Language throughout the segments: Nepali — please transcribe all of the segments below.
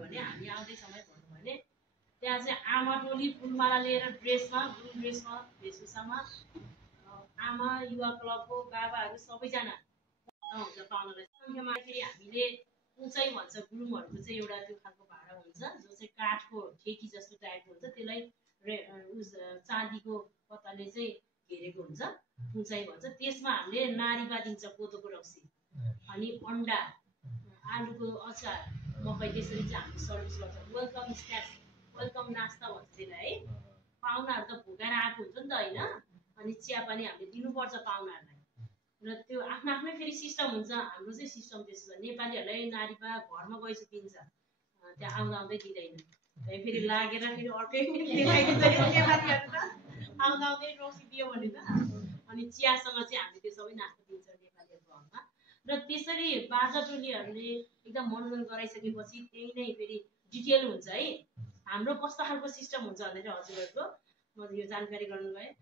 भयो भने हामी आउँदै समय भन्नु भने त्यहाँ चाहिँ आमा टोली फुलमाला लिएर ड्रेसमा ग्रुप ड्रेसमा वेशभूषामा आमा युवा क्लबको बाबाहरू सबैजना हुन्छ पाउनलाई सङ्ख्यामा फेरि हामीले उचाइ भन्छ गुरुङहरूको चाहिँ एउटा त्यो खालको भाडा हुन्छ जो चाहिँ काठको ठेकी जस्तो टाइपको हुन्छ त्यसलाई चाँदीको पत्ताले चाहिँ घेरेको हुन्छ उचाइ भन्छ त्यसमा हामीले नारीबा दिन्छ कोदोको रक्सी अनि अन्डा आलुको अचार मकै त्यसरी चाहिँ हामीले सर्भिस गर्छ वेलकम स्न्याक्स वेलकम नास्ता भन्छ त्यसलाई है पाहुनाहरू त भोकाएर आएको हुन्छ नि त होइन अनि चिया पनि हामीले दिनुपर्छ पाहुनाहरूलाई र त्यो आफ्नो आफ्नै फेरि सिस्टम हुन्छ हाम्रो चाहिँ सिस्टम त्यस्तो छ नेपालीहरूलाई नारीबा घरमा गएपछि दिन्छ त्यहाँ आउँदा आउँदै दिँदैन फेरि लागेर फेरि अर्कै आउँदा आउँदै रक्सी दियो भने त अनि चियासँग चाहिँ हामीले त्यो सबै नास्ता दिन्छ नेपालीहरूको घरमा र त्यसरी बाजा टोलीहरूले एकदम मनोरञ्जन गराइसकेपछि त्यही नै फेरि डिटेल हुन्छ है हाम्रो कस्तो खालको सिस्टम हुन्छ भनेर हजुरहरूको म यो जानकारी गर्नु गएँ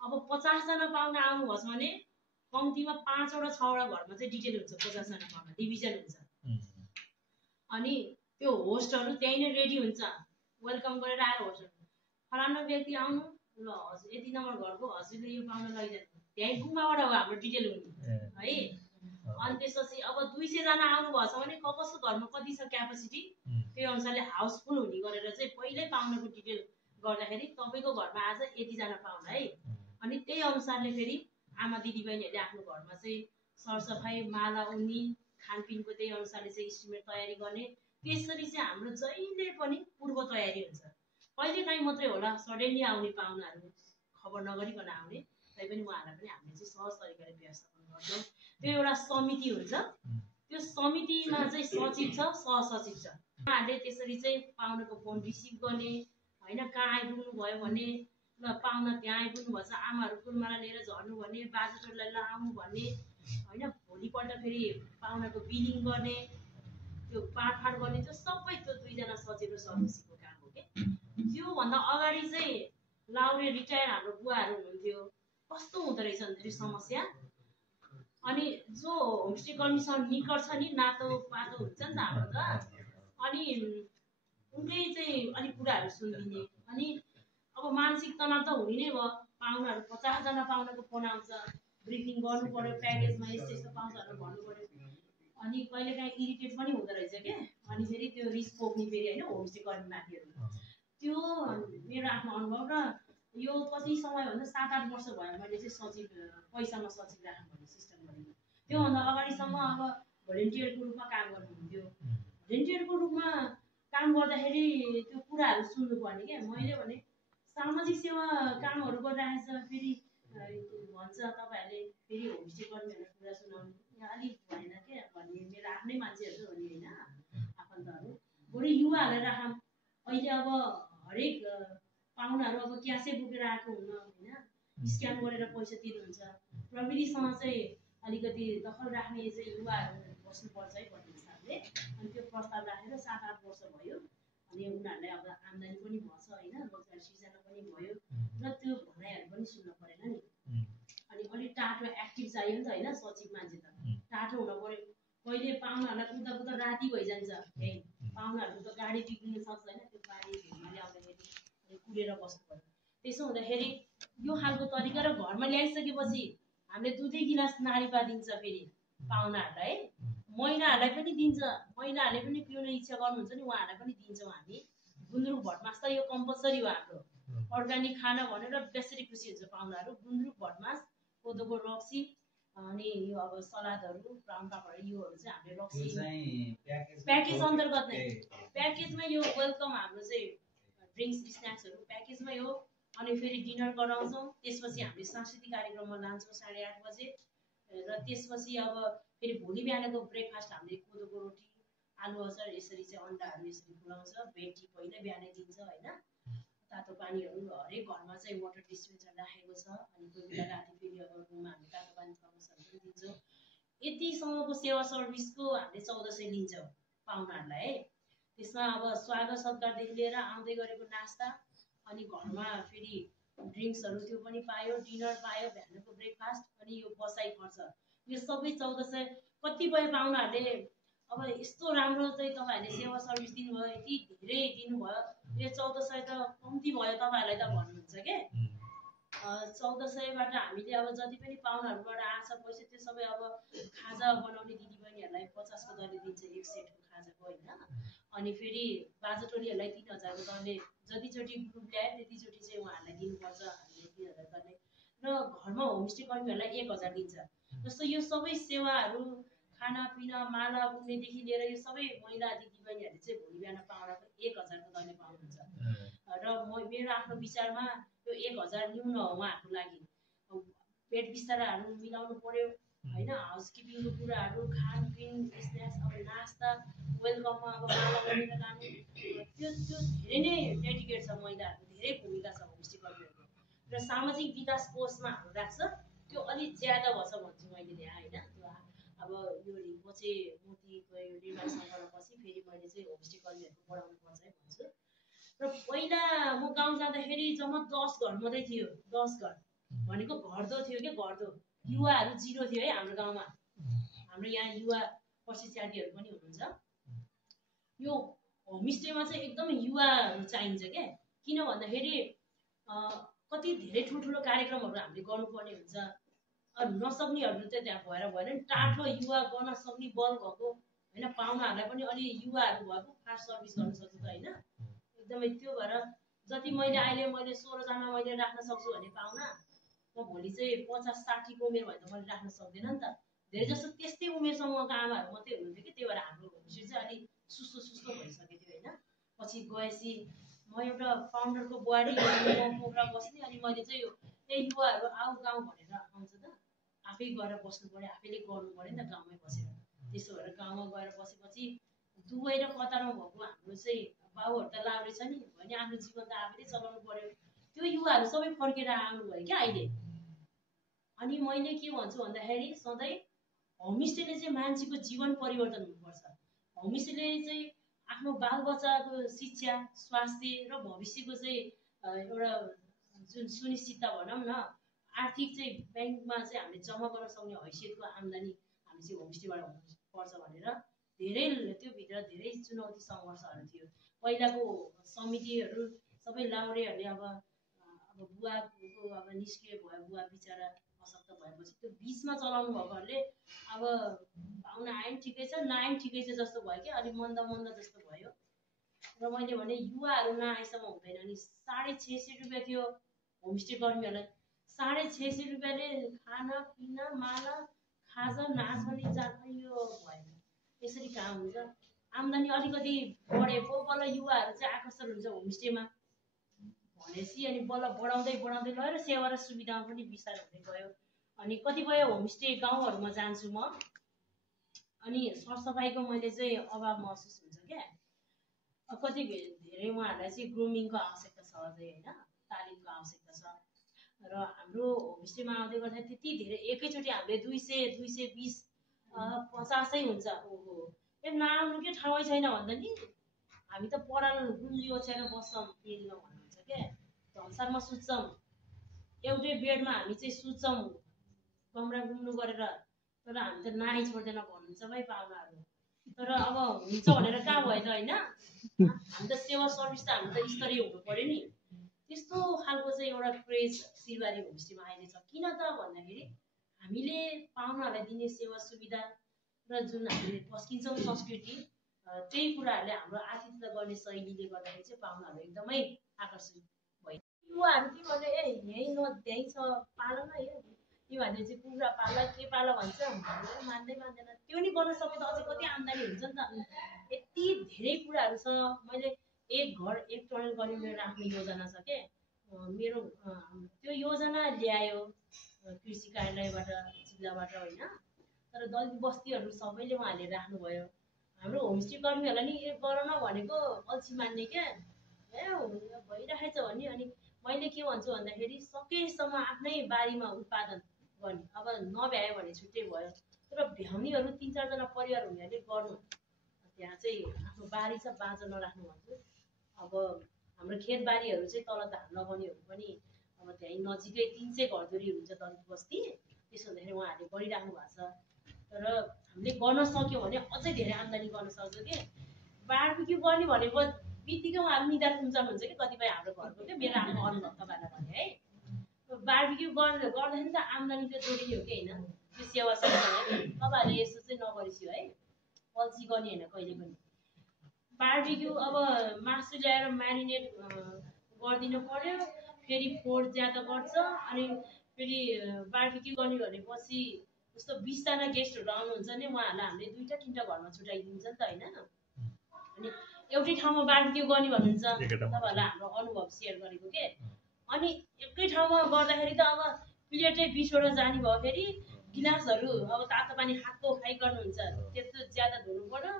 अब 50 जना पाहुना आउनुभएको छ भने कम्तीमा 5 वटा 6 वटा घरमा चाहिँ डिटेल हुन्छ 50 जना पाहुना डिभिजन हुन्छ अनि त्यो होस्टहरू त्यही नै रेडी हुन्छ वेलकम गरेर आएर होस्टहरू फलाना व्यक्ति आउनु ल हजुर यति नम्बर घरको हजुरले यो पाहुना लैजानु त्यही गुम्बाबाट हो हाम्रो डिटेल हुने है अनि त्यसपछि अब 200 जना आउनुभएको छ भने कसको घरमा कति छ क्यापेसिटी त्यही अनुसारले हाउसफुल हुने गरेर चाहिँ पहिल्यै पाहुनाको डिटेल गर्दाखेरि तपाईँको घरमा आज यतिजना पाहुना है अनि त्यही अनुसारले फेरि आमा दिदीबहिनीहरूले आफ्नो घरमा चाहिँ सरसफाइ माला उनी खानपिनको त्यही अनुसारले चाहिँ इस्टिमेट तयारी गर्ने त्यसरी चाहिँ हाम्रो जहिले पनि पूर्व तयारी हुन्छ कहिलेकाहीँ मात्रै होला सडनली आउने पाहुनाहरू खबर नगरिकन आउने तैपनि उहाँहरूलाई पनि हामीले चाहिँ सहज तरिकाले व्यवस्थापन गर्छौँ त्यो एउटा समिति हुन्छ त्यो समितिमा चाहिँ सचिव छ सहसचिव छ उहाँहरूले त्यसरी चाहिँ पाहुनाको फोन रिसिभ गर्ने होइन कहाँ आइपुग्नु भयो भने ल पाहुना त्यहाँ आइपुग्नु भएछ आमाहरू फुलमाला लिएर झर्नु भने बाजेटोलाई ल आउनु भन्ने होइन भोलिपल्ट फेरि पाहुनाको बिलिङ गर्ने त्यो बाँडफाँड गर्ने त्यो सबै त्यो 2 जना सचिव र सदस्यको काम हो कि त्योभन्दा अगाडि चाहिँ लाउरे रिटायर हाम्रो बुवाहरू हुनुहुन्थ्यो कस्तो हुँदो रहेछ भने त्यो समस्या अनि जो होमस्टे कर्मीसँग निकट छ नि नातो पातो हुन्छ नि त हाम्रो त अनि उनकै चाहिँ अलिक कुराहरू सुनिदिने अनि अब मानसिक तनाव त हुने नै भयो पाहुनाहरू 50 जना पाहुनाको फोन आउँछ ब्रिफिङ गर्नु पर्यो प्याकेजमा यस्तो यस्तो पाउँछ भनेर भन्नु पर्यो अनि कहिलेकाहीँ इरिटेट पनि हुँदो रहेछ क्या अनि फेरि त्यो रिस पोख्ने फेरि होइन होमस्टे कर्मी माथिहरू त्यो मेरो आफ्नो अनुभव र यो कति समय भन्दा 7-8 वर्ष भयो मैले चाहिँ सचिव पैसामा सचिव राख्नु भन्ने सिस्टम गरेको त्योभन्दा अगाडिसम्म अब भोलिन्टियरको रूपमा काम गर्नुहुन्थ्यो भोलिन्टियरको रूपमा काम गर्दाखेरि त्यो कुराहरू सुन्नुपर्ने क्या मैले भने सामाजिक सेवा कामहरू गरिरहेछ फेरि भन्छ तपाईँहरूले फेरि होमस्टे कर्मीहरूलाई कुरा सुनाउनु यहाँ अलिक भएन क्या भन्ने मेरो आफ्नै मान्छेहरू हो नि होइन आफन्तहरू बरु युवाहरूलाई राखौँ अहिले अब हरेक पाहुनाहरू अब क्यासै बोकेर आएको हुन्न होइन स्क्यान गरेर पैसा तिर्नुहुन्छ प्रविधिसँग चाहिँ अलिकति दखल राख्ने चाहिँ युवाहरू बस्नुपर्छ है भन्ने हिसाबले अनि त्यो प्रस्ताव राखेर 7-8 वर्ष भयो अनि उनीहरूलाई अब आम्दानी पनि भएछ होइन रोजगार सिर्जना पनि भयो र त्यो भनाइहरू पनि सुन्न परेन नि अनि अलिक टाटो एक्टिभ चाहियो नि त होइन सचिव मान्छे त टाटो हुन पऱ्यो कहिले पाहुनाहरूलाई कुदा कुदा राति भइजान्छ है पाहुनाहरूको त गाडी बिग्रिन सक्छ होइन त्यो गाडी हिँड्नाले आउँदाखेरि कुरेर बस्नु पर्यो त्यसो हुँदाखेरि यो खालको तरिका र घरमा ल्याइसकेपछि हामीले दुधै गिलास नारीपा दिन्छ फेरि पाहुनाहरूलाई महिलाहरूलाई पनि दिन्छ महिलाहरूले पनि पिउन इच्छा गर्नुहुन्छ नि उहाँहरूलाई पनि दिन्छौँ हामी गुन्द्रुक भटमास त यो कम्पलसरी हो हाम्रो अर्ग्यानिक खाना भनेर बेसरी खुसी हुन्छ पाहुनाहरू गुन्द्रुक भटमास कोदोको रक्सी अनि यो अब सलादहरू ब्राउन पापड योहरू चाहिँ हामीले रक्सी प्याकेज अन्तर्गत नै प्याकेजमा यो वेलकम हाम्रो चाहिँ ड्रिङ्क्स स्न्याक्सहरू प्याकेजमै हो अनि फेरि डिनर गराउँछौँ त्यसपछि हामीले सांस्कृतिक कार्यक्रममा लान्छौँ 8:30 बजे र त्यसपछि अब फेरि भोलि बिहानको ब्रेकफास्ट हामीले कोदोको रोटी आलु अचार यसरी चाहिँ अन्डाहरू यसरी खुलाउँछ ब्रेड टी पहिल्यै बिहानै दिन्छ होइन तातो पानीहरू हरेक घरमा चाहिँ वाटर डिस्पेन्सर राखेको छ अनि कोही बेला राति फेरि अब रुममा हामी तातो पानी थर्मसहरू पनि दिन्छौँ यतिसम्मको सेवा सर्भिसको हामीले 1400 लिन्छौँ पाहुनाहरूलाई है त्यसमा अब स्वागत सत्कारदेखि लिएर आउँदै गरेको नास्ता अनि घरमा फेरि ड्रिङ्क्सहरू त्यो पनि पायो डिनर पायो बिहानको ब्रेकफास्ट अनि यो बसाइ खर्च यो सबै 1400 कतिपय पाहुनाहरूले अब यस्तो राम्रो चाहिँ तपाईँहरूले सेवा सर्भिस दिनुभयो, यति धेरै दिनुभयो, यो 1400 त कम्ती भयो तपाईँहरूलाई त भन्नुहुन्छ के। 1400बाट हामीले अब जति पनि पाहुनाहरूबाट आछ पैसा त्यो सबै अब खाजा बनाउने दिदीबहिनीहरूलाई 50को दरले दिन्छ, एक सेटको खाजाको होइन। अनि फेरि बाजा टोलीहरूलाई 3000को दरले जतिचोटि ग्रुप ल्यायो त्यतिचोटि चाहिँ उहाँहरूलाई दिनुपर्छ हामीले 3000 दरले, र घरमा होमस्टे कर्मीहरूलाई 1000 दिन्छ। जस्तो यो सबै सेवाहरू खानापिना माला बुन्नेदेखि लिएर यो सबै महिला दिदीबहिनीहरूले चाहिँ भोलि बिहान पाहुनाको 1000को दरले पाउनुहुन्छ। र मेरो आफ्नो विचारमा यो 1000 न्यून हो उहाँहरूको लागि। बेड बिस्ताराहरू मिलाउनु पर्यो होइन, हाउसकिपिङको कुराहरू, खानपिन, स्न्याक्स, अब नास्ता, वेलकममा अब माला गरेर लानु, त्यो धेरै नै डेडिकेट छ महिलाहरूको, धेरै भूमिका छ होमस्टे कर्मीहरूको। र सामाजिक विकास कोषमा हाम्रो राख्छ, त्यो अलिक ज्यादा भएछ भन्छु मैले त्यहाँ होइन। त्यो अब यो रिम्पोचे मूर्तिको यो निर्माण सङ्कलनपछि फेरि मैले चाहिँ होमस्टे कर्मीहरूको बढाउनु पर्छ है भन्छु। र पहिला म गाउँ जाँदाखेरि जम्मा 10 घर मात्रै थियो। 10 घर भनेको घरदो थियो कि घरदो, युवाहरू 0 थियो है हाम्रो गाउँमा। हाम्रो यहाँ युवा प्रशिक्षार्थीहरू पनि हुनुहुन्छ। यो होमस्टेमा चाहिँ एकदमै युवाहरू चाहिन्छ क्या। किन भन्दाखेरि कति धेरै ठुल्ठुलो कार्यक्रमहरू हामीले गर्नुपर्ने हुन्छ, नसक्नेहरू त त्यहाँ भएर भएन नि, टाढो युवा गर्न सक्ने बल भएको होइन, पाहुनाहरूलाई पनि अलि युवाहरू भएको फास्ट सर्भिस गर्न सक्छ त होइन। एकदमै त्यो भएर जति मैले 16 जना मैले राख्न सक्छु भने पाहुना, म भोलि चाहिँ 50-60को उमेर भयो त मैले राख्न सक्दैन नि त। धेरै जस्तो त्यस्तै उमेर समूहका आमाहरू मात्रै हुनुहुन्थ्यो कि, त्यही भएर हाम्रो होमस्टे चाहिँ अलिक सुस्तो भइसकेको थियो होइन। पछि गएपछि म एउटा फाउन्डरको बुहारी पोखरा बस्ने, अनि मैले चाहिँ युवाहरू आऊ गाउँ भनेर आउँछ त, आफै गएर बस्नु पऱ्यो, आफैले गर्नु पऱ्यो नि त गाउँमै बसेर। त्यसो भएर गाउँमा गएर बसेपछि दुवै र कतारमा भएको हाम्रो चाहिँ बाबुहरू त लाभ्रे छ नि, भने आफ्नो जीवन त आफैले चलाउनु पर्यो। त्यो युवाहरू सबै फर्केर आउनुभयो क्या अहिले। अनि मैले के भन्छु भन्दाखेरि सधैँ होमस्टेले चाहिँ मान्छेको जीवन परिवर्तन हुनुपर्छ। होमस्टेले चाहिँ आफ्नो बालबच्चाको शिक्षा, स्वास्थ्य र भविष्यको चाहिँ एउटा जुन सुनिश्चितता भनौँ न, आर्थिक चाहिँ ब्याङ्कमा चाहिँ हामीले जम्मा गर्न सक्ने हैसियतको आम्दानी हामी चाहिँ होमस्टेबाट हुनुपर्छ भनेर धेरै त्योभित्र धेरै चुनौती सङ्घर्षहरू थियो। पहिलाको समितिहरू सबै लाउरेहरूले अब बुवाको अब निष्क्रिय भयो, बुवा बिचरा अशक्त भएपछि त्यो बिचमा चलाउनु भएकोहरूले अब पाहुना आए पनि ठिकै छ, नआए पनि ठिकै छ जस्तो भयो क्या, अलिक मन्द जस्तो भयो। र मैले भने युवाहरू नआएसम्म हुँदैन। अनि 650 रुपियाँ थियो होमस्टे कर्मीहरूलाई, 650 रुपियाँले खाना पिना माला खाजा नाच्ने जाने यो भएन। यसरी कहाँ हुन्छ। आम्दानी अलिकति बढेको बल्ल युवाहरू चाहिँ आकर्षण हुन्छ होमस्टेमा भनेपछि, अनि बल्ल बढाउँदै लगेर सेवा र सुविधामा पनि विस्तार हुँदै गयो। अनि कतिपय होमस्टे गाउँहरूमा जान्छु म, अनि सरसफाइको मैले चाहिँ अभाव महसुस हुन्छ क्या। कति धेरै उहाँहरूलाई चाहिँ ग्रुमिङको आवश्यकता छ अझै होइन, तालिमको आवश्यकता छ। र हाम्रो होमस्टेमा आउँदै गर्दा त्यति धेरै एकैचोटि हामीले 200-220 50 हुन्छ। ओहो ए नआउनु के ठाउँै छैन भन्दा नि, हामी त पराल गुन्द्री ओछ्याएर बस्छौँ पिएनमा भन्नुहुन्छ क्या। धनसारमा सुत्छौँ, एउटै बेडमा हामी चाहिँ सुत्छौँ कमरा गुम्नु गरेर, तर हामी त नाइ छोड्दैन भन्नुहुन्छ भाइ पाहुनाहरू। तर अब हुन्छ भनेर कहाँ भयो त होइन, हामी त सेवा सर्भिस त हामी त स्तरीय हुनु पर्यो नि। त्यस्तो खालको चाहिँ एउटा क्रेज सिलबारी होमस्टेमा अहिले छ। किन त भन्दाखेरि हामीले पाहुनाहरूलाई दिने सेवा सुविधा र जुन हामीले पस्किन्छौँ संस्कृति, त्यही कुराहरूले हाम्रो आतिथ्य गर्ने शैलीले गर्दाखेरि चाहिँ पाहुनाहरू एकदमै आकर्षित भयो। युवाहरू के भने यहीँ त्यहीँ छ पाल न, युवाहरूले चाहिँ कुखुरा पाल के पाल भन्छ, मान्दैन। त्यो नि गर्न सक्यो त अझै कति आम्दानी हुन्छ नि त। यति धेरै कुराहरू छ। मैले एक घर एक टनल गर्ने मेरो आफ्नो योजना छ के। मेरो त्यो योजना ल्यायो कृषि कार्यालयबाट, जिल्लाबाट होइन। तर दलित बस्तीहरू सबैले उहाँहरूले राख्नुभयो। हाम्रो होमस्टे कर्मीहरूलाई नि गर न भनेको अल्छी मान्ने क्या, भइरहेछ भन्ने। अनि मैले के भन्छु भन्दाखेरि सकेसम्म आफ्नै बारीमा उत्पादन गर्ने, अब नभ्यायो भने छुट्टै भयो। तर भ्याउनेहरू 3-4 जना परिवार हुनेहरूले गर्नु, त्यहाँ चाहिँ आफ्नो बारी छ बाँझो नराख्नु भन्छु। अब हाम्रो खेतबारीहरू चाहिँ तल धान लगाउनेहरू पनि अब त्यहीँ नजिकै 300 घरधुरी हुन्छ दलित बस्ती, त्यसो हुँदाखेरि उहाँहरूले गरिराख्नु भएको छ। र हामीले गर्न सक्यौँ भने अझै धेरै आम्दानी गर्न सक्छ कि बार्बिक्यू गर्ने भनेको बित्तिकै उहाँहरू निधार कुञ्चन हुन्छ कि कतिपय हाम्रो घरको क्या मेरो आफ्नो अनुभव तपाईँलाई भने है बार्बिक्यू गर्दाखेरि त आम्दानी त जोडिने हो कि होइन त्यो सेवा सँगसँगै तपाईँहरूले यस्तो चाहिँ नगरिसक्यो है अल्छी गर्ने होइन कहिले पनि बार्बिक्यू अब मासु ल्याएर म्यारिनेट गरिदिनु पर्यो फेरि फोड ज्यादा गर्छ अनि फेरि बार्बिक्यू गर्ने भनेपछि जस्तो 20 जना गेस्टहरू आउनुहुन्छ नि उहाँहरूलाई हामीले 2टा 3टा घरमा छुट्याइदिन्छ नि त होइन अनि एउटै ठाउँमा बार्बिक्यू गर्ने भन्नुहुन्छ तपाईँहरूलाई हाम्रो अनुभव सेयर गरेको के अनि एकै ठाउँमा गर्दाखेरि त अब प्लेटै 20वटा जाने भयो फेरि गिलासहरू अब तातो पानी हातको खाइ गर्नुहुन्छ त्यस्तो ज्यादा धुनु पर्यो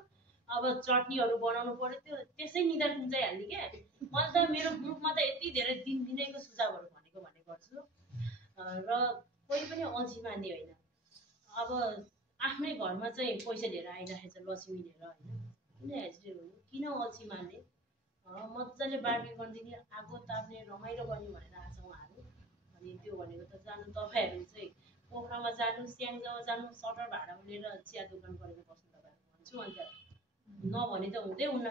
अब चटनीहरू बनाउनु पर्यो त्यो त्यसै निधार कुञ्जाइहाल्ने क्या मैले त मेरो ग्रुपमा त यति धेरै दिनैको सुझावहरू भने गर्छु र कोही पनि अल्छी मान्ने होइन अब आफ्नै घरमा चाहिँ पैसा लिएर आइरहेको छ लक्ष्मी लिएर होइन किन हेजिटेट हुनु किन अल्छी मान्ने मजाले बार्बिक्यू गर्नेदेखि आगो ताप्ने रमाइलो गर्ने भनेर आएको छ उहाँहरू अनि त्यो भनेको त जानु तपाईँहरू चाहिँ पोखरामा जानु स्याङ्जामा जानु सटर भाडा लिएर चिया दोकान गरेर बस्नु तपाईँहरू भन्छु अन्त नभने त हुँदै हुन्न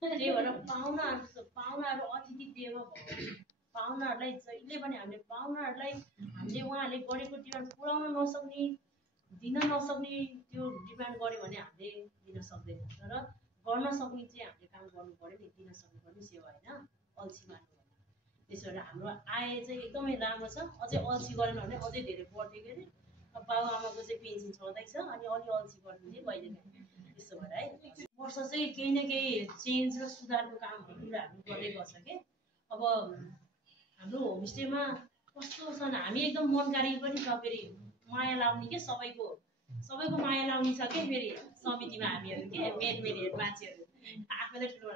त्यही भएर पाहुनाहरू अतिथि देव पाहुनाहरूलाई जहिले पनि हामीले पाहुनाहरूलाई हामीले उहाँहरूले गरेको डिमान्ड पुर्याउन नसक्ने दिन नसक्ने त्यो डिमान्ड गऱ्यो भने हामीले दिन सक्दैन तर गर्न सक्ने चाहिँ हामीले काम गर्नु पर्यो नि दिन सक्नु पर्ने सेवा होइन अल्छी मान्नु होइन त्यसो भएर हाम्रो आय चाहिँ एकदमै राम्रो छ अझै अल्छी गरेन भने अझै धेरै बढ्दै गयो अरे बाबुआमाको चाहिँ पेन्सन छँदैछ अनि अलि अल्छी गर्नु चाहिँ कहिले त्यसो भएर है वर्ष चाहिँ केही न केही चेन्ज र सुधारको कामहरू कुराहरू गर्दै गर्छ कि अब हाम्रो होमस्टेमा कस्तो छन् हामी एकदम मनकारी पनि छ फेरि माया लाउने के सबैको माया लाउने छ क्या फेरि समितिमा हामीहरू के मेरी मान्छेहरू आफैलाई ठुलो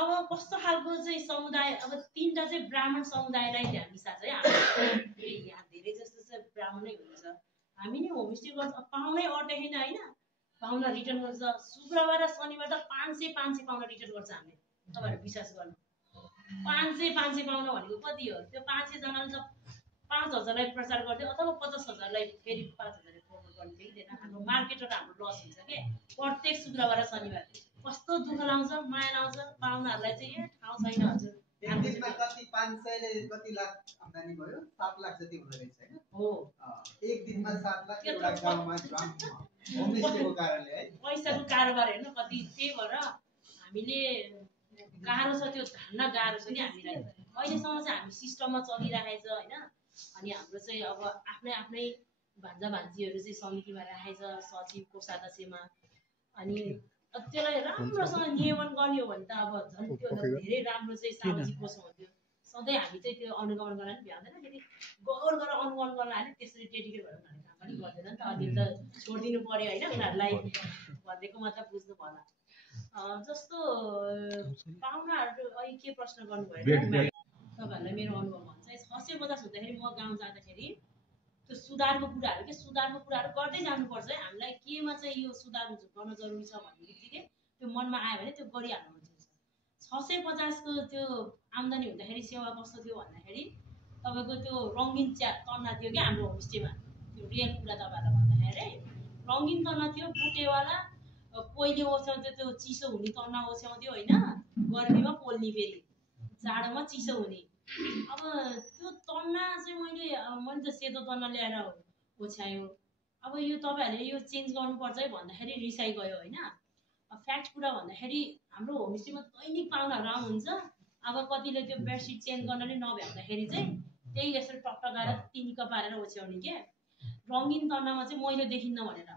अब कस्तो खालको चाहिँ समुदाय अब 3टा चाहिँ ब्राह्मण समुदायलाई मिसा चाहिँ हाम्रो यहाँ धेरै जस्तो चाहिँ ब्राह्मणै हुनुहुन्छ हामी नै होमस्टे गर्छ पाहुनै अटेन होइन पाहुना रिटर्न गर्छ शुक्रबार र शनिबार त 500 पाहुना रिटर्न गर्छ हामीले तपाईँहरू विश्वास गर्नु 500 पाहुना भनेको कति हो त्यो 500 जनाले त 5000लाई प्रचार गर्थ्यो अथवा 50,000लाई फेरि 5000 प्रमोट गर्ने थिएन हाम्रो मार्केट र हाम्रो लस हुन्छ के प्रत्येक शुक्रबार र शनिबार कस्तो दुःख लाउँछ माया लाउँछ पाहुनाहरूलाई चाहिँ ठाउँ छैन हजुर दिनमा कति 500 ले कति लाख आम्दानी भयो 7 लाख जति हुँदै रहेछ हैन हो एक दिनमा 7 लाख एउटा गाउँमा होमस्टेको कारणले है पैसाको कारोबार हेर्नु कति त्यही भएर हामीले गाह्रो छ त्यो धान्न गाह्रो छ नि हामीलाई अहिलेसम्म चाहिँ हामी सिस्टममा चलिरहेछ हैन अनि हाम्रो चाहिँ अब आफ्नै भान्जा भान्जीहरू चाहिँ समितिमा राखेछ सचिव कोषाध्यक्षमा अनि त्यसलाई राम्रोसँग नियमन गर्ने हो भने त अब झन् त्यो धेरै राम्रो चाहिँ सामाजिक कोष हुन्थ्यो सधैँ हामी चाहिँ त्यो अनुगमन गर्न नि भ्याउँदैन फेरि गौर गरेर अनुगमन गर्न आले त्यसरी डेडिकेट भएर उनीहरूले काम पनि गर्दैन नि त अनि त छोडिदिनु पर्यो होइन उनीहरूलाई भनेको मतलब बुझ्नु होला जस्तो पाहुनाहरू अहिले के प्रश्न गर्नुभयो तपाईँहरूलाई मेरो अनुभव भन्छ 650 हुँदाखेरि म गाउँ जाँदाखेरि त्यो सुधारको कुराहरू गर्दै जानुपर्छ है हामीलाई केमा चाहिँ यो सुधार गर्न जरुरी छ भन्ने बित्तिकै त्यो मनमा आयो भने त्यो गरिहाल्नु हुन्छ 650 को त्यो आम्दानी हुँदाखेरि सेवा कस्तो थियो भन्दाखेरि तपाईँको त्यो रङ्गिन तन्ना थियो क्या हाम्रो होमस्टेमा त्यो रियल कुरा तपाईँहरूलाई भन्दाखेरि रङ्गिन तन्ना थियो बुटेवाला कोहीले ओछ्याउँथ्यो त्यो चिसो हुने तन्ना ओछ्याउँथ्यो होइन गर्मीमा पोल्ने फेरि जाडोमा चिसो हुने अब त्यो तन्ना चाहिँ मैले त सेतो तन्ना ल्याएर ओछ्यायो अब यो तपाईँहरूले यो चेन्ज गर्नुपर्छ है भन्दाखेरि रिसाइ गयो होइन फ्याक्ट कुरा भन्दाखेरि हाम्रो होमस्टेमा दैनिक पाहुनाहरू आउनुहुन्छ अब कतिले त्यो बेडसिट चेन्ज गर्न नै नभ्याउँदाखेरि चाहिँ त्यही यसरी टकटकाएर तिनिक पारेर ओछ्याउने के रङ्गिन तन्नामा चाहिँ मैले देखिन्न भनेर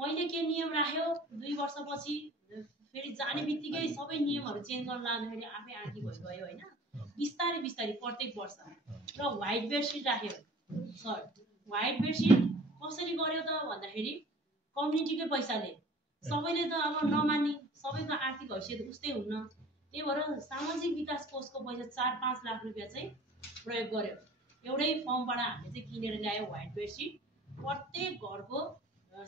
मैले के नियम राख्यो 2 वर्षपछि फेरि जाने बित्तिकै सबै नियमहरू चेन्ज गर्न लाग्दाखेरि आफै आँखी भइगयो होइन बिस्तारै प्रत्येक वर्ष र व्हाइट बेडसिट राख्यो सर व्हाइट बेडसिट कसरी गर्यो त भन्दाखेरि कम्युनिटीकै पैसाले सबैले त अब नमान्ने सबैको आर्थिक हैसियत उस्तै हुन्न त्यही भएर सामाजिक विकास कोषको पैसा 4-5 लाख रुपियाँ चाहिँ प्रयोग गर्यो एउटै फर्मबाट हामीले चाहिँ किनेर ल्यायो व्हाइट बेडसिट प्रत्येक घरको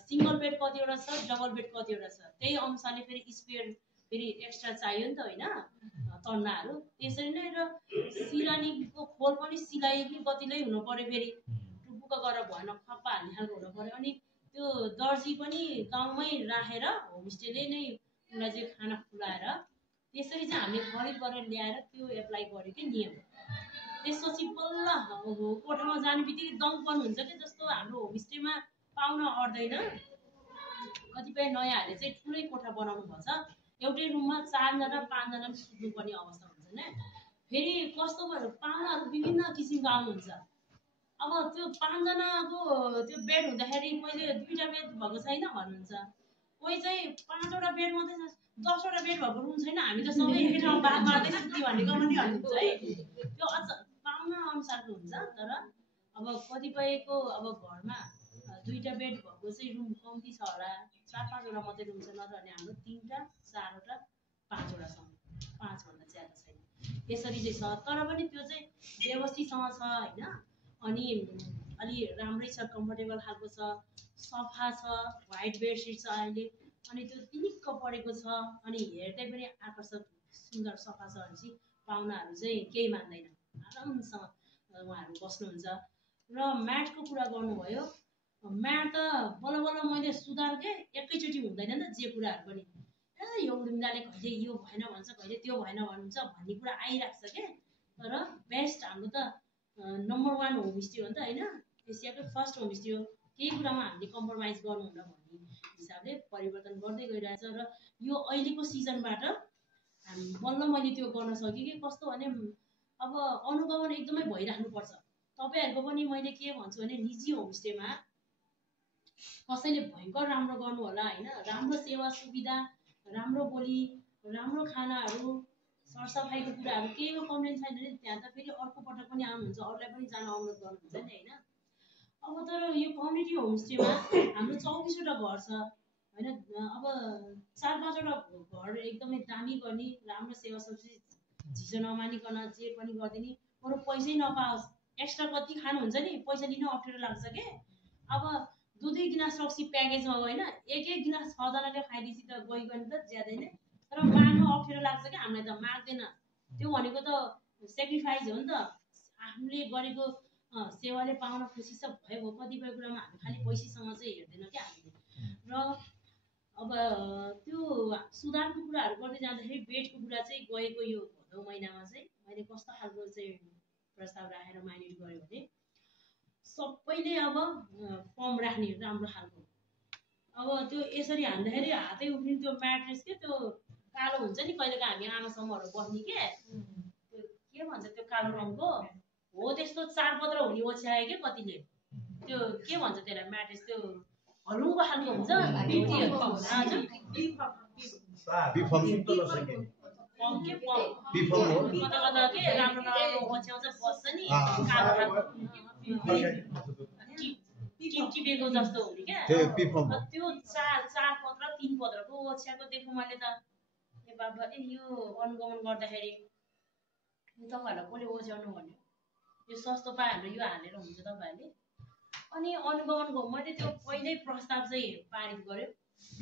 सिंगल बेड कतिवटा छ डबल बेड कतिवटा छ त्यही अनुसारले फेरि स्पेयर फेरि एक्स्ट्रा चाहियो नि त होइन तन्नाहरू त्यसरी नै र सिरानीको खोल पनि सिलाइ कतिलाई हुनु पर्यो फेरि टुप्पुका गरेर भएन खप्पा हाल्ने खालको हुनु पर्यो अनि त्यो दर्जी पनि गाउँमै राखेर होमस्टेले नै उसलाई चाहिँ खाना खुवाएर त्यसरी चाहिँ हामीले खरिद गरेर ल्याएर त्यो एप्लाई गर्यो कि नियम। त्यसपछि बल्ल कोठामा जाने बित्तिकै दङपन हुन्छ कि जस्तो हाम्रो होमस्टेमा पाउन अट्दैन। कतिपय नयाँहरूले चाहिँ ठुलै कोठा बनाउनु पर्छ, एउटै रुममा 4 जना 5 जना सुत्नुपर्ने अवस्था हुन्छ नि। फेरि कस्तो भयो पाहुनाहरू विभिन्न किसिमको आउनुहुन्छ। अब त्यो 5 जनाको त्यो बेड हुँदाखेरि कहिले 2टा बेड भएको छैन भन्नुहुन्छ, कोही चाहिँ 5वटा बेड मात्रै छ, 10वटा बेड भएको रुम छैन, हामी त सबै एकै ठाउँमा बात मार्दै सुत्ने भनेको पनि भन्नुहुन्छ है। त्यो अझ पाहुना अनुसारको हुन्छ। तर अब कतिपयको अब घरमा 2टा बेड भएको चाहिँ रुम कम्ती छ होला, 4-5वटा मात्रै रुम छ, नत्र भने हाम्रो 3टा 4वटा 5वटासम्म, 5भन्दा ज्यादा छैन। यसरी चाहिँ छ। तर पनि त्यो चाहिँ व्यवस्थितसँग छ होइन। अनि अलि राम्रै छ, कम्फर्टेबल खालको छ, सफा छ, व्हाइट बेडसिट छ अहिले। अनि त्यो तिनिक्क परेको छ, अनि हेर्दै पनि आकर्षक सुन्दर सफा छ भनेपछि पाहुनाहरू चाहिँ केही मान्दैन, आरामसँग उहाँहरू बस्नुहुन्छ। र म्याटको कुरा गर्नुभयो, म्याट त बल्ल बल्ल मैले सुधार्के एकैचोटि हुँदैन नि त। जे कुराहरू पनि यो उर्मिलाले कहिले यो भएन भन्छ, कहिले त्यो भएन भन्छ भन्ने कुरा आइरहेको छ क्या। तर बेस्ट हाम्रो त नम्बर 1 होमस्टे हो नि त होइन, एसियाकै फर्स्ट होमस्टे हो। केही कुरामा हामीले कम्प्रोमाइज गर्नुहुन्न भन्ने हिसाबले परिवर्तन गर्दै गइरहेछ। र यो अहिलेको सिजनबाट बल्ल मैले त्यो गर्न सकेँ कि कस्तो भने अब अनुगमन एकदमै भइराख्नुपर्छ। तपाईँहरूको पनि मैले के भन्छु भने निजी होमस्टेमा कसैले भयङ्कर राम्रो गर्नु होला होइन, राम्रो सेवा सुविधा, राम्रो बोली, राम्रो खानाहरू, सरसफाइको कुराहरू केहीमा कम्प्लेन छैन भने त्यहाँ त फेरि अर्को पटक पनि आउनुहुन्छ, अरूलाई पनि जान अनुरोध गर्नुहुन्छ नि होइन। अब तर यो कम्युनिटी होमस्टेमा हाम्रो 24वटा घर छ होइन। अब 4-5वटा घर एकदमै दामी गर्ने, राम्रो सेवा सुविधा, झिजो नमानिकन जे पनि गरिदिने, बरु पैसै नपाओस्, एक्स्ट्रा कति खानुहुन्छ नि पैसा लिन अप्ठ्यारो लाग्छ के। अब 2-2 गिलास रक्सी प्याकेजमा गएन, एक गिलास 6 जनाले खाइदिएपछि त गइगयो नि त ज्यादै नै। तर माग्न अप्ठ्यारो लाग्छ क्या, हामीलाई त माग्दैन। त्यो भनेको त सेक्रिफाइस हो नि त, हामीले गरेको सेवाले पाउन खुसी छ भयो। कतिपय कुरामा हामी खालि पैसासँग चाहिँ हेर्दैन क्या हामीले। र अब त्यो सुधारको कुराहरू गर्दै जाँदाखेरि बेडको कुरा चाहिँ गएको यो भदौ महिनामा चाहिँ मैले कस्तो खालको चाहिँ प्रस्ताव राखेर माइनेट गऱ्यो भने सबैले अब फर्म राख्ने राम्रो खालको। अब त्यो यसरी हान्दाखेरि हातै उफ्रिने त्यो म्याट्रेस के त्यो कालो हुन्छ नि, कहिलेका हामी आमासम्महरू बस्ने के त्यो के भन्छ त्यो कालो रङको हो, त्यस्तो 4 पत्र हुने ओछ्यायो के कतिले। त्यो के भन्छ त्यसलाई म्याट्रेस, त्यो हलुङको खालको हुन्छ के राम्रो नराम्रो ओछ्याउँछ बस्छ नि, कालो खालको टिपेको जस्तो हुने क्या। त्यो 4 पत्र 3 पत्रको ओछ्याएको देख्नु मैले त ए बाबा ए यो अनुगमन गर्दाखेरि तपाईँहरूलाई कसले ओछ्याउनु भन्यो, यो सस्तो पाए हाम्रो यो हालेर हुन्छ तपाईँहरूले। अनि अनुगमनको मैले त्यो पहिल्यै प्रस्ताव चाहिँ पारित गर्यो,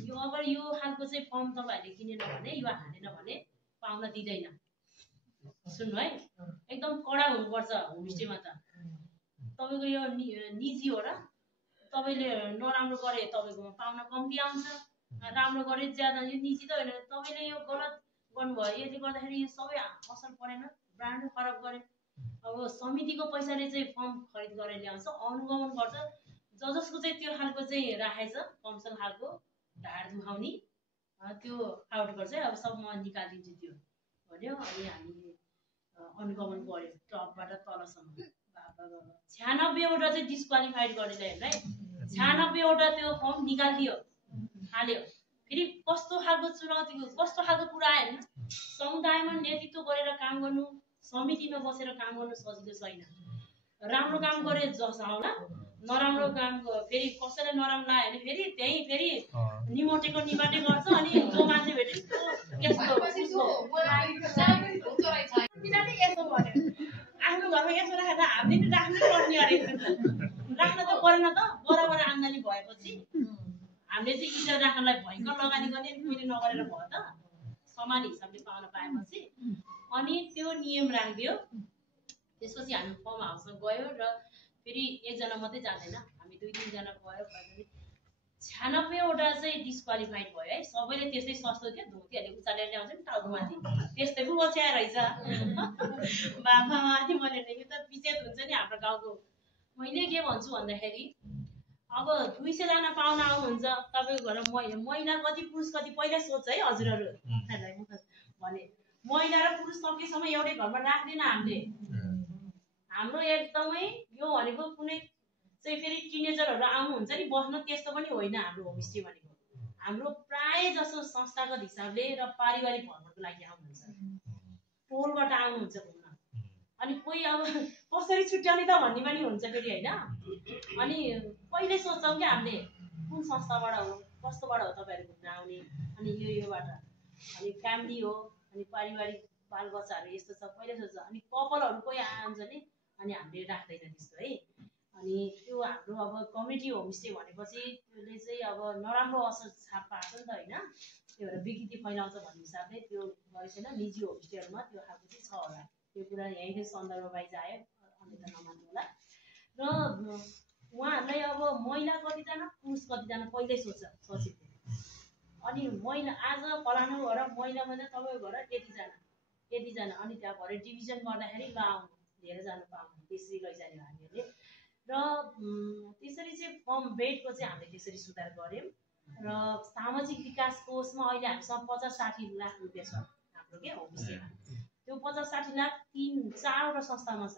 यो अगर यो खालको चाहिँ फर्म तपाईँहरूले किनेन भने, यो हालेन भने पाउन दिँदैन। सुन्नु है, एकदम कडा हुनुपर्छ होमस्टेमा त। तपाईँको यो निजी हो र, तपाईँले नराम्रो गरे तपाईँकोमा पाउन कम्ती आउँछ, राम्रो गरे ज्यादा। यो निजी त होइन, तपाईँले यो गलत गर्नुभयो, यसले गर्दाखेरि यो सबै असर परेन, ब्रान्ड खराब गरे। अब समितिको पैसाले चाहिँ फर्म खरिद गरेर ल्याउँछ, अनुगमन गर्छ, जसको चाहिँ त्यो खालको चाहिँ राखेछ कमसल खालको ढाड दुखाउने त्यो आउट गर्छ। अब सब म निकालिदिन्छु त्यो भन्यो। अनि हामीले अनुगमन गऱ्यो टपबाट तलसम्म। 96वटा चाहिँ डिस्क्वालिफाइड गरेर है, 96वटा त्यो फर्म निकालिदियो हाल्यो। फेरि कस्तो खालको चुनौती, कस्तो खालको कुरा आयो होइन, समुदायमा नेतृत्व गरेर काम गर्नु, समितिमा बसेर काम गर्नु सजिलो छैन। राम्रो काम गरे जसाउला, नराम्रो काम फेरि कसैलाई नराम्रो लाग्यो भने फेरि त्यही फेरि निमोटेको निमाटे गर्छ। अनि जो मान्छे भेट्यो यस्तो यस्तो भन्यो, आफ्नो घरमा यसो राखेर हामीले नि राख्नै पर्ने अरे। राख्न त परेन त, बराबर आम्दानी भएपछि हामीले चाहिँ इज्जत राख्नलाई भयङ्कर लगानी गर्ने, मैले नगरेर भयो त, समान हिसाबले पाउन पाएपछि। अनि त्यो नियम राखिदियो। त्यसपछि हामी फर्म हाउसमा गयो र फेरि एकजना मात्रै जाँदैन, हामी 2-3 जना गयो। 96वटा चाहिँ डिस्क्वालिफाइड भयो है। सबैले त्यस्तै सस्तो थियो, धोतीहरूले उचालेर ल्याउँछ नि टाउकोमाथि, त्यस्तै पो बस्या रहेछ। बाबामाथि मैले यो त विचेत हुन्छ नि हाम्रो गाउँको। मैले के भन्छु भन्दाखेरि अब 200 जना पाहुना आउनुहुन्छ तपाईँको घर, महिला कति पुरुष कति पहिल्यै सोध्छ है हजुरहरू भने। महिला र पुरुष सकेसम्म एउटै घरमा राख्दैन हामीले। हाम्रो एकदमै यो भनेको कुनै चाहिँ फेरि टिनेजरहरू आउनुहुन्छ नि बस्न, त्यस्तो पनि होइन हाम्रो होमस्टे भनेको। हाम्रो प्राय जसो संस्थागत हिसाबले र पारिवारिक भ्रमणको लागि आउनुहुन्छ, टोलबाट आउनुहुन्छ घुम्न। अनि कोही अब कसरी छुट्याउने त भन्ने पनि हुन्छ फेरि होइन। अनि कहिले सोच्छौँ कि हामीले कुन संस्थाबाट हो, कस्तोबाट हो तपाईँहरू घुम्न आउने, अनि योबाट अनि फ्यामिली हो, अनि पारिवारिक बालबच्चाहरू यस्तो छ कहिले सोध्छ। अनि कपालहरू कोही आउँछ नि, अनि हामीले राख्दैन त्यस्तो है। अनि त्यो हाम्रो अब कम्युनिटी होमस्टे भनेपछि त्यसले चाहिँ अब नराम्रो असर छाप पार्छ नि त होइन। त्यो भएर विकृति फैलाउँछ भन्ने हिसाबले त्यो गरेको छैन। निजी होमस्टेहरूमा त्यो खालको चाहिँ छ होला, त्यो कुरा यहीँकै सन्दर्भ बाहिर आयो, अन्यथा नमान्नु होला। र उहाँहरूलाई अब महिला कतिजना पुरुष कतिजना पहिल्यै सचेत। अनि महिला आज फलानु घर महिला तपाईँको घर यतिजना, अनि त्यहाँ भरे डिभिजन गर्दाखेरि ल आउनु लिएर जानु पाउनु, त्यसरी लैजाने हामीहरूले। र त्यसरी चाहिँ फर्म बेडको चाहिँ हामीले त्यसरी सुधार गऱ्यौँ। र सामाजिक विकास कोषमा अहिले हामीसँग 50-60 लाख रुपियाँ छ हाम्रो के होमस्टेमा। त्यो 50-60 लाख 3-4वटा संस्थामा छ।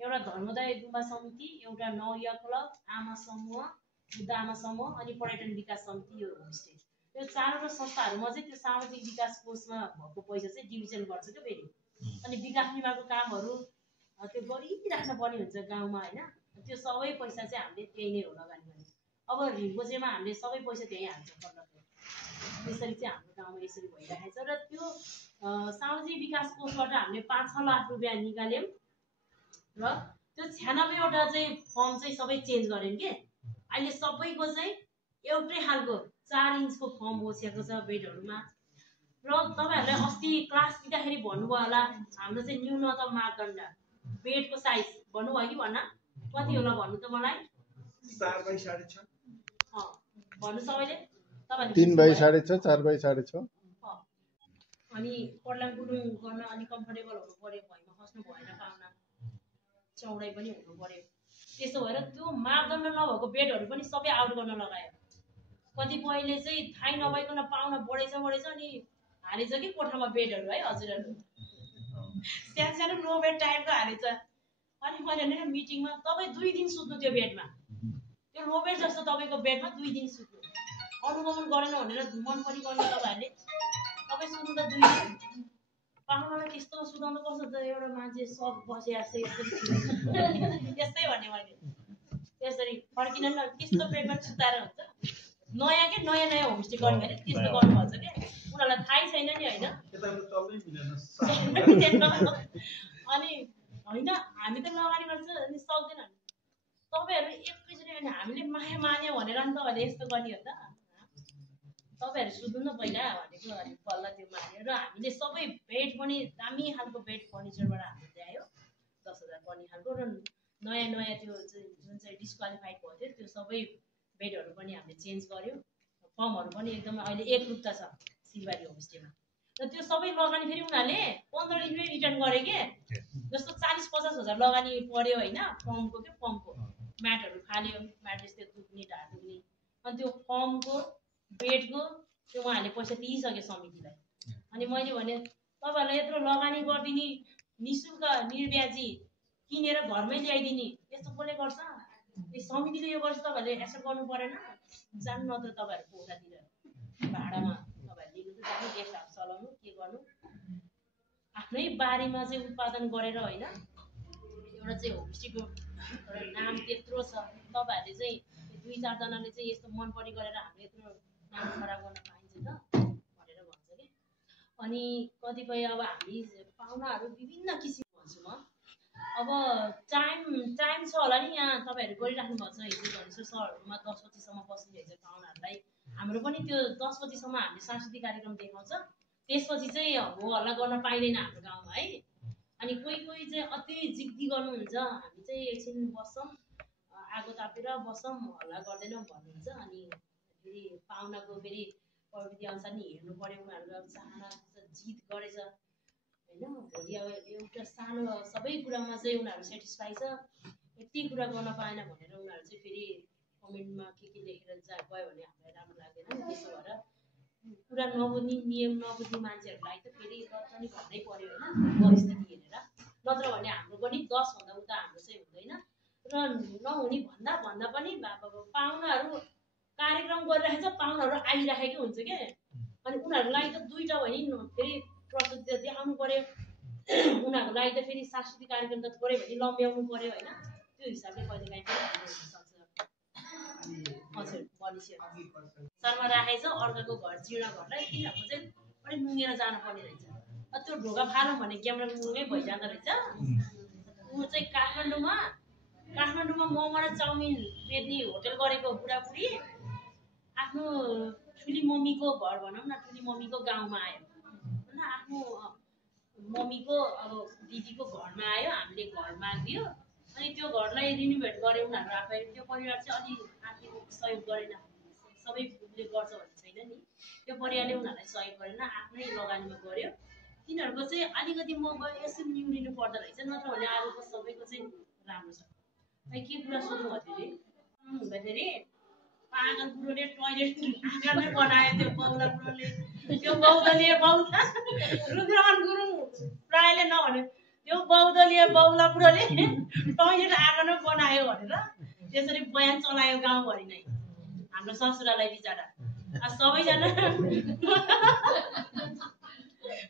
एउटा धर्मोदय गुम्बा समिति, एउटा नौया क्लब, आमा समूह, बुद्ध आमा समूह, अनि पर्यटन विकास समिति, यो होमस्टे। त्यो 4वटा संस्थाहरूमा चाहिँ त्यो सामाजिक विकास कोषमा भएको पैसा चाहिँ डिभिजन गर्छ क्या फेरि। अनि विकास विभागको कामहरू त्यो गरिराख्न पर्ने हुन्छ गाउँमा होइन। त्यो सबै पैसा चाहिँ हामीले त्यही नै हो लगानी गर्ने। अब रिम्पोचेमा हामीले सबै पैसा त्यहीँ हाल्छौँ पल्लको। त्यसरी चाहिँ हाम्रो गाउँमा यसरी भइरहेको छ। र त्यो सामाजिक विकास कोषबाट हामीले 5-6 लाख रुपियाँ निकाल्यौँ। र त्यो 96वटा चाहिँ फर्म चाहिँ सबै चेन्ज गऱ्यौँ कि अहिले सबैको चाहिँ एउटै खालको 4 इन्चको फर्म बसेको छ बेडहरूमा। र तपाईँहरूलाई अस्ति क्लास दिँदाखेरि भन्नुभयो होला हाम्रो चाहिँ न्यूनतम मापदण्ड बेडको साइज भन्नुभयो कि भन्न कति होला भन्नु त मलाई। 4/6.5 भन्नु सबैले, तपाईँहरूले 3/6.5 4/6.5। अनि पड्लाङ गुडुङ गर्न अलिक कम्फर्टेबल हुनु पर्यो, भुइँमा खस्नु भएन, पाहुना चौडाइ पनि हुनु पर्यो। त्यसो भएर त्यो मापदण्ड नभएको बेडहरू पनि सबै आउट गर्न लगायो। कतिपयले चाहिँ थाहै नभइकन पाहुना बढेछ अनि हालेछ कि कोठामा बेडहरू है हजुरहरू, सानो लो बेड टाइपको हालेछ। अनि मैले भने मिटिङमा तपाईँ 2 दिन सुत्नु त्यो बेडमा, त्यो लो बेड जस्तो तपाईँको बेडमा 2 दिन सुत्नु, अनुगमन गरेन भनेर मन पनि गर्नु तपाईँहरूले। तपाईँ सुत्नु त 2 दिन, पाहुनालाई त्यस्तो सुताउनु कस्तो हुन्छ, एउटा मान्छे सब बसिरहेको त्यस्तै भन्ने मैले। त्यसरी फर्किन न त्यस्तो बेडमा सुताएर हुन्छ। नयाँ होमस्टे गर्ने भने त्यस्तो गर्नुपर्छ क्या, उनीहरूलाई थाहै छैन नि होइन। अनि होइन हामी त लगानी गर्छ अनि सक्दैन, तपाईँहरू एकैचोटि अनि हामीले माया मान्यो भनेर नि तपाईँहरूले यस्तो गर्ने हो त। तपाईँहरू सुत्नु न पहिला भनेको, अनि बल्ल त्यो मान्यो। र हामीले सबै बेड पनि दामी खालको बेड फर्निचरबाट हामीले ल्यायो 10,000 पर्ने खालको। र नयाँ त्यो जुन चाहिँ डिस्क्वालिफाइड भयो त्यो सबै बेडहरू पनि हामीले चेन्ज गर्यौँ। फर्महरू पनि एकदमै अहिले एकरूपता छ सिलबारी होमस्टेमा। र त्यो सबै लगानी फेरि उनीहरूले 15 दिनमै रिटर्न गरे के, जस्तो 40-50 हजार लगानी पर्यो होइन। फर्मको म्याटहरू फाल्यो, म्याट्रेस त्यो दुख्ने ढाड दुख्ने, अनि त्यो फर्मको बेडको त्यो उहाँहरूले पैसा दिइसक्यो समितिलाई। अनि मैले भने तपाईँहरूलाई यत्रो लगानी गरिदिने, निःशुल्क निर्व्याजी किनेर घरमै ल्याइदिने, यस्तो कसले गर्छ? समितिले यो गर्छ, तपाईँहरूले एक्सेप्ट गर्नु परेन? जानु न त तपाईँहरूको उतातिर भाडामा तपाईँहरूले लिनु त जानु, गेस्ट हाउस चलाउनु के गर्नु, आफ्नै बारीमा चाहिँ उत्पादन गरेर होइन। एउटा चाहिँ होमस्टेको नाम त्यत्रो छ, तपाईँहरूले चाहिँ 2-4 जनाले चाहिँ यस्तो मन परी गरेर हामीले यत्रो नाम खराब गर्न पाइन्छ त भनेर भन्छ कि। अनि कतिपय अब हामी पाहुनाहरू विभिन्न किसिमको भन्छु म। अब टाइम छ होला नि, यहाँ तपाईँहरू गरिराख्नु भएको छ हिजो धनेश्वर सहरहरूमा 10 बजीसम्म बस्नुहुनेछ पाहुनाहरूलाई। हाम्रो पनि त्यो 10 बजीसम्म हामीले सांस्कृतिक कार्यक्रम देखाउँछ, त्यसपछि चाहिँ हो हल्ला गर्न पाइँदैन हाम्रो गाउँमा है। अनि कोही चाहिँ अति जिद्दी गर्नुहुन्छ, हामी चाहिँ एकछिन बस्छौँ आगो तापेर बस्छौँ हल्ला गर्दैनौँ भन्नुहुन्छ। अनि फेरि पाहुनाको फेरि प्रविधि अनुसार नि हेर्नु पर्यो उनीहरू अब चाहना जित गरेछ होइन भोलि अब एउटा सानो सबै कुरामा चाहिँ उनीहरू सेटिस्फाई छ यति कुरा गर्न पाएन भनेर उनीहरू चाहिँ फेरि कमेन्टमा के लेखेर गयो भने हामीलाई राम्रो लाग्दैन त्यसो भएर कुरा नबुझ्ने नियम नबुझ्ने मान्छेहरूलाई त फेरि पनि भन्नै पर्यो होइन परिस्थिति हेरेर नत्र भने हाम्रो पनि 10 भन्दा उता हाम्रो चाहिँ हुँदैन र नहुने भन्दा पनि पाहुनाहरू कार्यक्रम गरिराखेको छ पाहुनाहरू आइराखेकै हुन्छ क्या अनि उनीहरूलाई त दुईटा भयो नि फेरि प्रस्तुति देखाउनु पर्यो उनीहरूको लागि त फेरि सांस्कृतिक कार्यक्रम त थोरै भए लम्ब्याउनु पर्यो होइन त्यो हिसाबले कहिलेकाहीँ पनि हुनसक्छ हजुर भनिसक्यो शर्मा राखेछ अर्काको घर चिडा घरलाई तिनीहरूको चाहिँ अलिक नुँगेर जानुपर्ने रहेछ त्यो ढोका फालौँ भने क्यामेरा नुँगै भइजाँदो रहेछ ऊ चाहिँ काठमाडौँमा मोमो र चाउमिन बेच्ने होटल गरेको बुढाबुढी आफ्नो ठुली मम्मीको घर भनौँ न ठुली मम्मीको गाउँमा आयो होइन आफ्नो मम्मीको अब दिदीको घरमा आयो हामीले घर मागिदियो अनि त्यो घरलाई रिनोभेट गरे उनीहरू आफै त्यो परिवार चाहिँ अलिक आर्थिक सहयोग गरेन सबैले गर्छ भन्ने छैन नि त्यो परिवारले उनीहरूलाई सहयोग गरेन आफ्नै लगानीमा गर्यो तिनीहरूको चाहिँ अलिकति म यसो निउरिनु पर्दो रहेछ नत्र भने अरूको सबैको चाहिँ राम्रो छ खै के कुरा सोध्नु भन्दाखेरि हुँदाखेरि पागल बुढोले टोइलेट आँगनमै बनायो त्यो बौला बुढोले त्यो बौद्धले बौला रुद्रमान गुरुङ प्रायले नभने त्यो बौद्धले बौला बुढोले टोइलेट आँगनमै बनायो भनेर त्यसरी बयान चलायो गाउँभरि नै हाम्रो ससुरालाई बिचरा सबैजना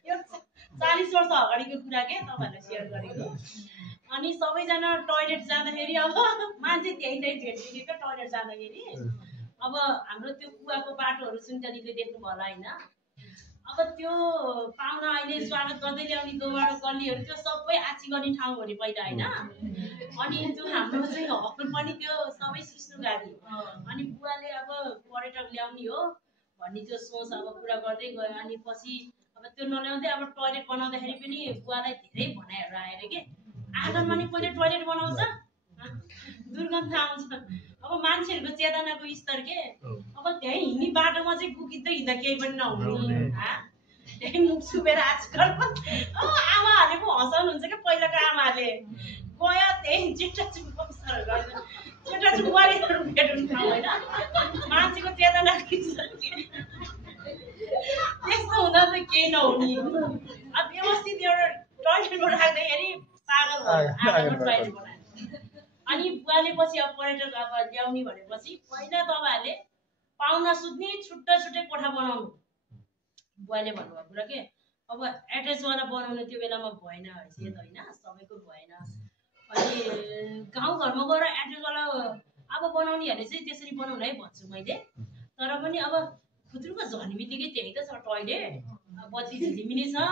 यो 40 वर्ष अगाडिको कुरा के तपाईँहरूलाई सेयर गरेको अनि सबैजना टोइलेट जाँदाखेरि अब मान्छे त्यही भेटिदियो क्या टोइलेट जाँदाखेरि अब हाम्रो त्यो कुवाको बाटोहरू सुन्तलीले देख्नुभयो होला होइन अब त्यो पाहुना अहिले स्वागत गर्दै ल्याउने दोबाटो गल्लीहरू त्यो सबै आची गर्ने ठाउँ हो नि पहिला होइन अनि त्यो हाम्रो चाहिँ हल पनि त्यो सबै सिस्नु गाडी अनि बुवाले अब पर्यटक ल्याउने हो भन्ने त्यो सोच अब पुरा गर्दै गयो अनि पछि अब त्यो नल्याउँदै अब टोइलेट बनाउँदाखेरि पनि बुवालाई धेरै भनाइहरू आएर के आँगनमा नि कहिले टोइलेट बनाउँछ दुर्गन्ध आउँछ अब मान्छेहरूको चेतनाको स्तर के अब त्यही हिँड्ने बाटोमा चाहिँ गुकिँदै हिँड्दा केही पनि नहुने त्यही मुख छुपेर आजकल आमाहरूले पो हँसाउनुहुन्छ क्या पहिलाको आमाहरूले गयो त्यही चिट्टा चुप बक्सहरू गर्छ चिट्टा चुप बुहारीहरू भेट्नु ठाउँ होइन मान्छेको चेतनाको स्तर त्यस्तो हुँदा चाहिँ केही नहुने अब व्यवस्थित एउटा टोइलेटमा राख्दाखेरि पागल भयो टोइलेट बनायो अनि बुवाले पछि अब पर्यटक अब ल्याउने भनेपछि पहिला तपाईँहरूले पाहुना सुत्ने छुट्टा छुट्टै कोठा बनाउनु बुवाले भन्नुभएको कुरा के अब एट्याचवाला बनाउनु त्यो बेलामा भएन हैसियत होइन सबैको भएन अनि गाउँघरमा गएर एट्याचवाला अब बनाउनेहरूले चाहिँ त्यसरी बनाउनु है भन्छु मैले तर पनि अब खुत्रुको झर्ने बित्तिकै त्यही त छ टोइलेट बत्ती झिलिमिली छ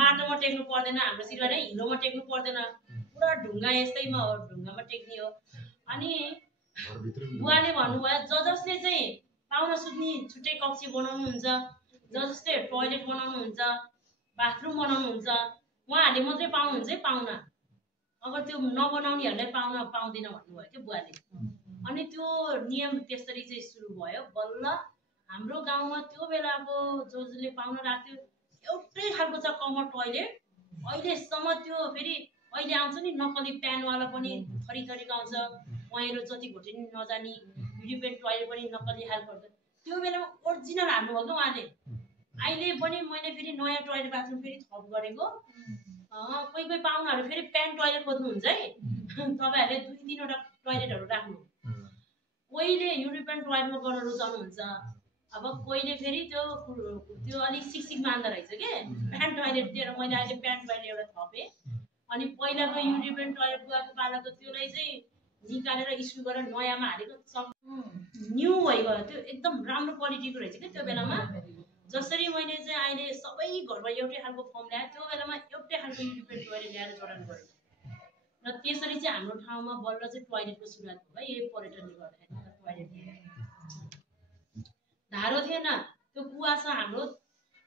माटोमा टेक्नु पर्दैन हाम्रो सिलवार हिलोमा टेक्नु पर्दैन पुरा ढुङ्गा यस्तैमा हो ढुङ्गामा टेक्ने हो अनि बुवाले भन्नुभयो जसले चाहिँ पाहुना सुत्ने छुट्टै कक्ष बनाउनुहुन्छ जसले टोइलेट बनाउनुहुन्छ बाथरुम बनाउनुहुन्छ उहाँहरूले मात्रै पाउनुहुन्छ है पाहुना अब त्यो नबनाउनेहरूलाई पाहुना पाउँदैन भन्नुभयो क्या बुवाले अनि त्यो नियम त्यसरी चाहिँ सुरु भयो बल्ल हाम्रो गाउँमा त्यो बेलाको जसले पाहुना राख्थ्यो एउटै खालको छ कमर टोइलेट अहिलेसम्म त्यो फेरि अहिले आउँछ नि नक्कली प्यानवाला पनि थरी थरीको आउँछ पहेँलो जति घोटे नि नजाने युरोपियन टोइलेट पनि नक्कली खालको त्यो बेलामा ओरिजिनल हाल्नुभयो क्या उहाँले अहिले पनि मैले फेरि नयाँ टोइलेट बाथरुम फेरि थप गरेको कोही कोही पाहुनाहरू फेरि प्यान टोइलेट खोज्नुहुन्छ है तपाईँहरूले 2-3वटा टोइलेटहरू राख्नु कोहीले युरोपियन टोइलेटमा गर्न रुचाउनुहुन्छ अब कोहीले फेरि त्यो अलिक सिकसिक मान्दो रहेछ के प्यान टोइलेट दिएर मैले अहिले प्यान टोइलेट एउटा थपेँ अनि पहिलाको युरोपियन टोइलेट बुवाको पालाको त्यसलाई चाहिँ निकालेर स्कुल गरेर नयाँमा हालेको न्यू भइगयो त्यो एकदम राम्रो क्वालिटीको रहेछ क्या त्यो बेलामा जसरी मैले चाहिँ अहिले सबै घरमा एउटै खालको फर्म ल्याएँ त्यो बेलामा एउटै खालको युरोपियन टोइलेट ल्याएर जडान गरेँ र त्यसरी चाहिँ हाम्रो ठाउँमा बल्ल चाहिँ टोइलेटको सुरुवात भयो यही पर्यटनले गर्दाखेरि टोइलेट धारो थिएन त्यो कुवा छ हाम्रो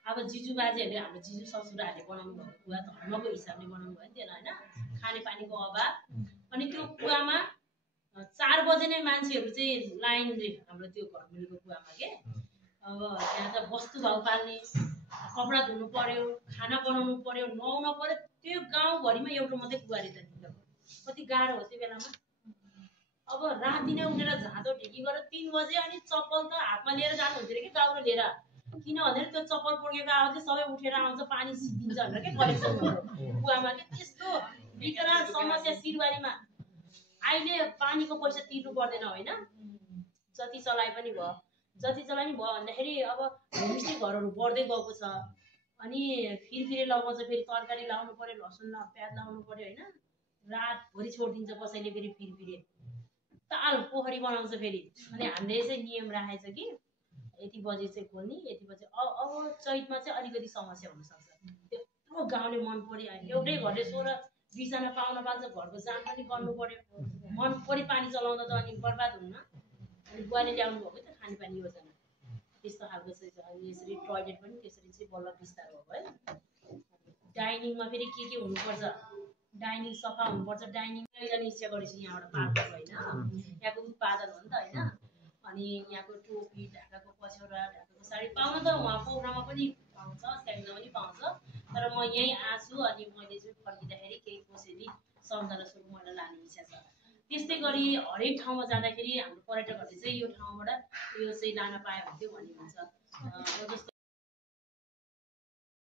अब जिजु बाजेहरूले हाम्रो जिजु ससुराहरूले बनाउनु भएको कुवा धर्मको हिसाबले बनाउनु भयो नि त्यसलाई होइन खानेपानीको अभाव अनि त्यो कुवामा 4 बजे नै मान्छेहरू चाहिँ लाइनले हाम्रो त्यो घर मिलेको कुवामा के अब त्यहाँ त वस्तु भाउ पाल्ने कपडा धुनु पर्यो खाना बनाउनु पर्यो नुहाउनु पर्यो त्यो गाउँभरिमा एउटा मात्रै कुवा रहेछ नि कति गाह्रो हो त्यो बेलामा अब राति नै उठेर झाँदो ढिकी गरेर 3 बजे अनि चप्पल त हातमा लिएर जानुहुन्थ्यो कि गाउरो लिएर किन भनेर त्यो चप्पल पड्केको आवाज चाहिँ सबै उठेर आउँछ पानी सिद्धिन्छ भनेर के कलेक्सन कुवामा के त्यस्तो विकराल समस्या सिरबारीमा अहिले पानीको पैसा तिर्नु पर्दैन होइन जति चलाए पनि भयो भन्दाखेरि अब होमस्टे घरहरू बढ्दै गएको छ अनि फेरि लगाउँछ फेरि तरकारी लाउनु पर्यो लसुन प्याज लाउनु पर्यो होइन रातभरि छोडिदिन्छ कसैले फेरि ताल पोखरी बनाउँछ फेरि अनि हामीले चाहिँ नियम राखेछ कि यति बजे चाहिँ खोल्ने यति बजे अब चैतमा चाहिँ अलिकति समस्या हुनसक्छ त्यत्रो गाउँले मन परिहाल्यो एउटै घरले 16-20 जना पाउन पाल्छ घरको जाम पनि गर्नु पर्यो मन परि पानी चलाउँदा त अनि बर्बाद हुन्न अनि बुवाले ल्याउनु भएको त खानेपानी योजना त्यस्तो खालको चाहिँ अनि यसरी टोयलेट पनि त्यसरी चाहिँ बल्ल विस्तार भएको है डाइनिङमा फेरि के हुनुपर्छ डाइनिङ सफा हुनुपर्छ डाइनिङ इच्छा गरेपछि यहाँबाट पार्छ होइन यहाँको उत्पादन हो नि त होइन अनि यहाँको टोपी ढाकाको पछ्यौरा ढाकाको साडी पाउन त उहाँ पोखरामा पनि पाउँछ स्याङ्जा पनि पाउँछ तर म यहीँ आछु अनि मैले चाहिँ फर्किँदाखेरि केही कोसेली सम्झना स्वरूप मलाई लाने इच्छा छ त्यस्तै गरी हरेक ठाउँमा जाँदाखेरि हाम्रो पर्यटकहरूले चाहिँ यो ठाउँबाट यो चाहिँ लान पायो हुन्थ्यो भन्ने हुन्छ जस्तो